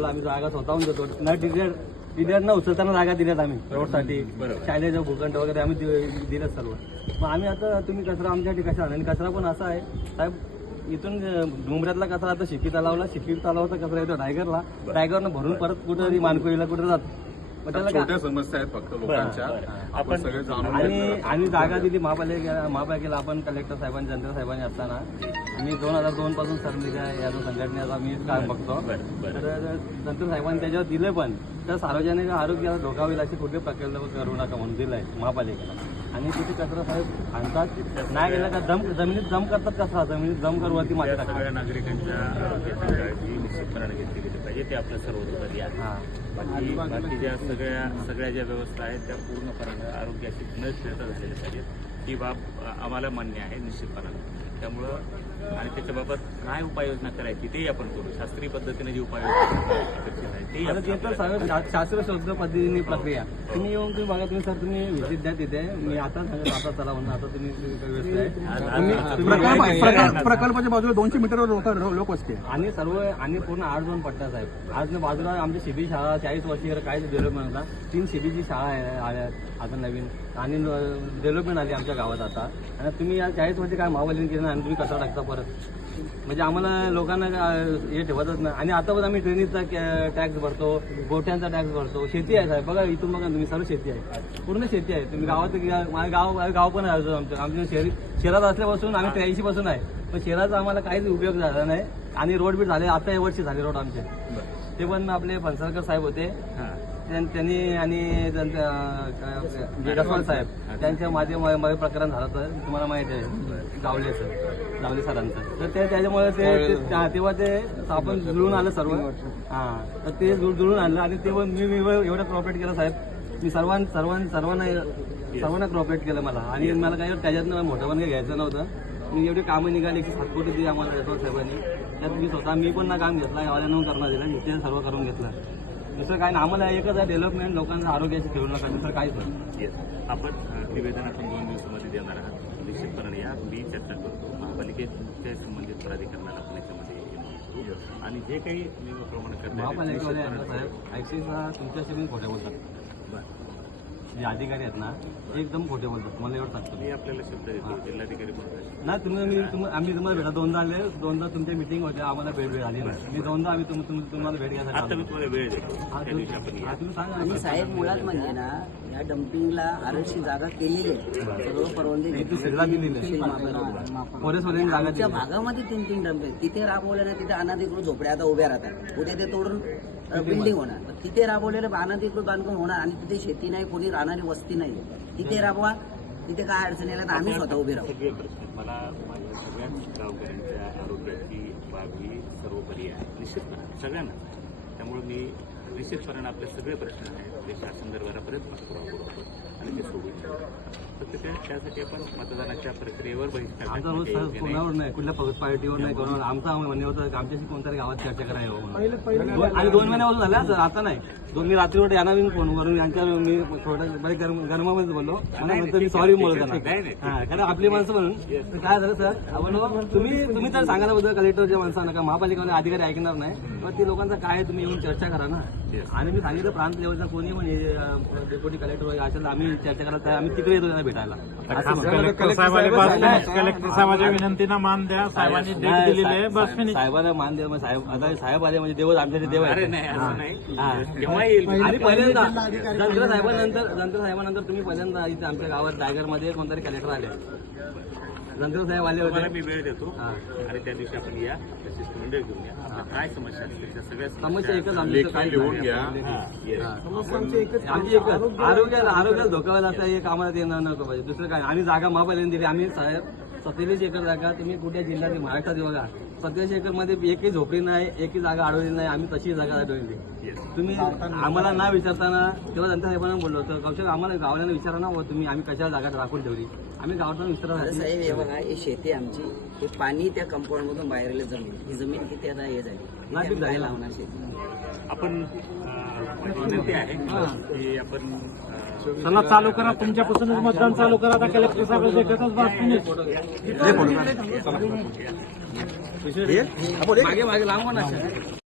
रोडला आम्ही जागा स्वतःहून देतो. न डिलेट डिलेट न उचलताना जागा दिल्यात आम्ही रोडसाठी. शाळेच्या भूखंड वगैरे आम्ही दि- दिलेत सर्व. मग आम्ही आता तुम्ही कचरा आमच्यासाठी कशा आणि कचरा पण असा आहे. साहेब इथून डुंबऱ्यातला कचरा आता शिकी तलावला. शिकी तलावाचा कचरा येतो टायगरला. टायगरनं भरून परत कुठं मानकोईला कुठं जातो छोट्या समस्या आहेत फक्त लोकांच्या. आपण सगळे जाणून आणि जागा दिली महापालिकेला महापालिकेला आपण कलेक्टर साहेबांनी जनता साहेबांनी असताना. मी दोन हजार दोन पासून सरनीच्या या संघटनेचा मी काम बघतो. तर जनता साहेबांनी त्याच्यावर दिले पण. तर सार्वजनिक आरोग्याला धोका होईल असे कुठले प्रकल्प करू नका म्हणून दिलाय महापालिकेला. आणि तिथे कचरा साहेब? आणतात. नाही गेलं का दम जमिनीत दम करतात कचरा जमिनीत दम करवरती माझ्या सगळ्या नागरिकांच्या आरोग्याची काळजी निश्चितपणे घेतली गेली पाहिजे. ते आपलं सर्वतोपरी आहे बाकी बाकीच्या सगळ्या सगळ्या ज्या व्यवस्था आहेत त्या पूर्णपणे आरोग्याशी न खेळता झालेल्या पाहिजेत. ही बाब आम्हाला मान्य आहे निश्चितपणाने. त्यामुळं आणि त्याच्याबाबत काय उपाययोजना करायची तेही आपण करू. शास्त्रीय पद्धतीने जी उपाययोजना शास्त्र शोध पद्धतीने प्रक्रिया. तुम्ही येऊन तुम्ही बघा तुम्ही सर तुम्ही व्हिजिट द्या तिथे. मी आता सांगत आता चला म्हणून आता तुम्ही प्रकल्पाच्या बाजूला दोनशे मीटरवर लोक लोक असते आणि सर्व आणि पूर्ण आठ दोन पट्ट्यात आहेत आज बाजूला आमची शिबी शाळा चाळीस वर्षी काय डेव्हलपमेंट होता. तीन शिबीची शाळा आहे आल्या आता नवीन. आणि डेव्हलपमेंट आली आमच्या गावात आता. आणि तुम्ही या चाळीस वर्षी काय मावलीन केलं आणि तुम्ही कसा टाकता परत. म्हणजे आम्हाला लोकांना हे ठेवतच नाही. आणि आता पण आम्ही ट्रेनिंगचा टॅक्स भरतो गोठ्यांचा टॅक्स भरतो. शेती आहे साहेब. बघा इथून बघा तुम्ही सर्व शेती आहे. पूर्ण शेती आहे. तुम्ही गावात माझं गाव गाव पण आहे आमचं. आमच्या शहरी शहरात असल्यापासून आम्ही त्र्याऐंशी पासून आहे. पण शहराचा आम्हाला काहीच उपयोग झाला नाही. आणि रोड बीट झाले. आता या वर्षी झाले रोड आमचे. ते पण आपले फणसरकर साहेब होते. त्यांनी आणि त्यांच्या जसवाल साहेब त्यांच्या माझे मध्ये प्रकरण झालं तर तुम्हाला माहिती आहे गावलेचं गावले सरांचं. तर ते त्याच्यामुळे ते तेव्हा ते आपण जुळून आलं सर्व. हा तर ते जुळून आणलं आणि तेव्हा मी मी एवढं कॉपरेट केलं साहेब. मी सर्वां सर्वां सर्वांना सर्वांना कॉपरेट केलं मला. आणि मला काही त्याच्यातनं मोठं पण काही घ्यायचं नव्हतं. मी एवढी कामं निघाली की सात कोटी दिली आम्हाला जसवाल साहेबांनी. त्यात मी स्वतः मी पण ना काम घेतलं गावाला करणार दिलं ते सर्व करून घेतलं. दुसरं काय नाही. आम्हाला एकच आहे डेव्हलपमेंट लोकांचं आरोग्याशी ठेवू नका. दुसरं काहीच नाही. आपण निवेदन आपण दोन दिवसामध्ये देणार आहात. निश्चितपणे या मी चर्चा करतो. महापालिकेच्या संबंधित प्राधिकरणाला आपण याच्यामध्ये. आणि जे काही नियमाप्रमाणे महापालिकेवाले ना साहेब ऍक्सिस तुमच्याशी पण खोटे बोलतात बरं. जे अधिकारी आहेत ना ते एकदम खोटे बोलतात. मला एवढं सांगतो मी आपल्याला शब्द देतो जिल्हाधिकारी म्हणून. ना तुम्ही मी तुम- आम्ही तुम्हाला भेटा. दोनदा आले. दोनदा तुमच्या मिटिंग होत्या. आम्हाला भेट भेट झाली नाही. मी दोनदा आम्ही तुम- तुम- तुम्हाला भेट घ्यायसाठी आता मी आलो. तुम्हाला वेळ देतो. हा, त्या दिवशी आपण तुम्ही हा, सांगा. आणि साहेब मुळात म्हणजे ना या डम्पिंगला आरक्षी जागा केलेली आहे. सर्व परवानगी मी ती सिरला दिलेली आहे. पोरेसवाल्यांनी जागा आमच्या दिली भागामध्ये तीन तीन डम्प आहेत. तिथे राबवले ना तिथे अनाधिकृत झोपड्या आता उभ्या राहतात. उद्या ते तोडून बिल्डिंग होणार. तिथे राबवलेलं अनाधिकृत बांधकाम होणार आणि तिथे शेती नाही कोणी राहणारी वस्ती नाही. तिथे राबवा तिथे काय अडचणी आल्या तर आम्ही स्वतः उभे राहू. सगळे प्रश्न मला माझ्या सगळ्याच गावकऱ्यांच्या आरोग्याची बाब ही सर्वोपरी आहे निश्चितपणे सगळ्यांना. त्यामुळे मी निश्चितपणे आपले सगळे प्रश्न आहेत ते शासन दरबारापर्यंत पाठपुरावा करू आपण आणि ते सोडू इच्छितो. फक्त त्या त्यासाठी आपण मतदानाच्या प्रक्रियेवर बहिष्कार नाही. कोणावर नाही कुठल्या पार्टीवर नाही कोणावर आमचा म्हणणे होतं की आमच्याशी कोणत्या गावात चर्चा करायला आणि दोन महिन्यापासून झाल्या सर आता नाही दोन मी रात्रीवर येणार मी फोनवरून यांच्या मी थोडं गरमामध्ये बोललो. नंतर मी सॉरी बोलत त्यांना कारण आपली माणसं म्हणून. काय झालं सर? आपण तुम्ही तुम्ही तर सांगायला बद्दल कलेक्टरच्या माणसांना का महापालिकेवाले अधिकारी ऐकणार नाही. मग ते लोकांचं काय तुम्ही येऊन चर्चा करा ना. आणि मी सांगितलं प्रांत लेवलचा कोणी म्हणे डेप्युटी कलेक्टर असेल आम्ही चर्चा करायला तयार, आम्ही तिकडे येतो त्यांना भेटायला. कलेक्टर साहेबांच्या विनंतीनं मान द्या. साहेबांनी डेट नाही, दिलेली आहे साहेब- बस फिनिश साहेबांना मान द्या मग साहेब आता साहेब आले म्हणजे देव आमच्या देव आहे. हा. येईल? आणि पहिल्यांदा साहेबांनंतर तुम्ही पहिल्यांदा इथे आमच्या गावात टायगरमध्ये कोणतरी कलेक्टर आले. जंत्र साहेब आले होते. मी वेळ देतो. आणि त्या दिवशी आपण या. तशीच मंडळ घेऊन या. आपल्या काय समस्या असतील त्या सगळ्या समस्या एकच आमची काय लिहून घ्या. आमची एकच आरोग्याला आरोग्याला धोका व्हायला असं एक आम्हाला ते नको पाहिजे. दुसरं काय? आम्ही जागा महापालिकेने दिली. आम्ही साहेब सत्तेचाळीस एकर जागा तुम्ही कुठल्या जिल्ह्यात महाराष्ट्रात बघा सत्तेचाळीस एकरमध्ये एकही झोपडी नाही एकही जागा अडवली नाही आम्ही तशी जागा अडवली तुम्ही आम्हाला ना विचारताना तेव्हा जनता साहेबांना बोललो होतं कौशल आम्हाला गावल्यानं विचारा ना हो तुम्ही आम्ही कशा जागा राखून ठेवली? आम्ही गावात आता विचारा साहेब हे बघा ही शेती आमची हे पाणी त्या कंपाऊंड मधून बाहेरले जमीन ही जमीन किती आता हे झाली. नाही, झाली. लावणार शेती? आपण अं, माझी विनंती आहे की आपण अं, चला चालू करा तुमच्यापासूनच मतदान चालू करा आता कलेक्टर साहेब फिनिश मागे मागे लांब ना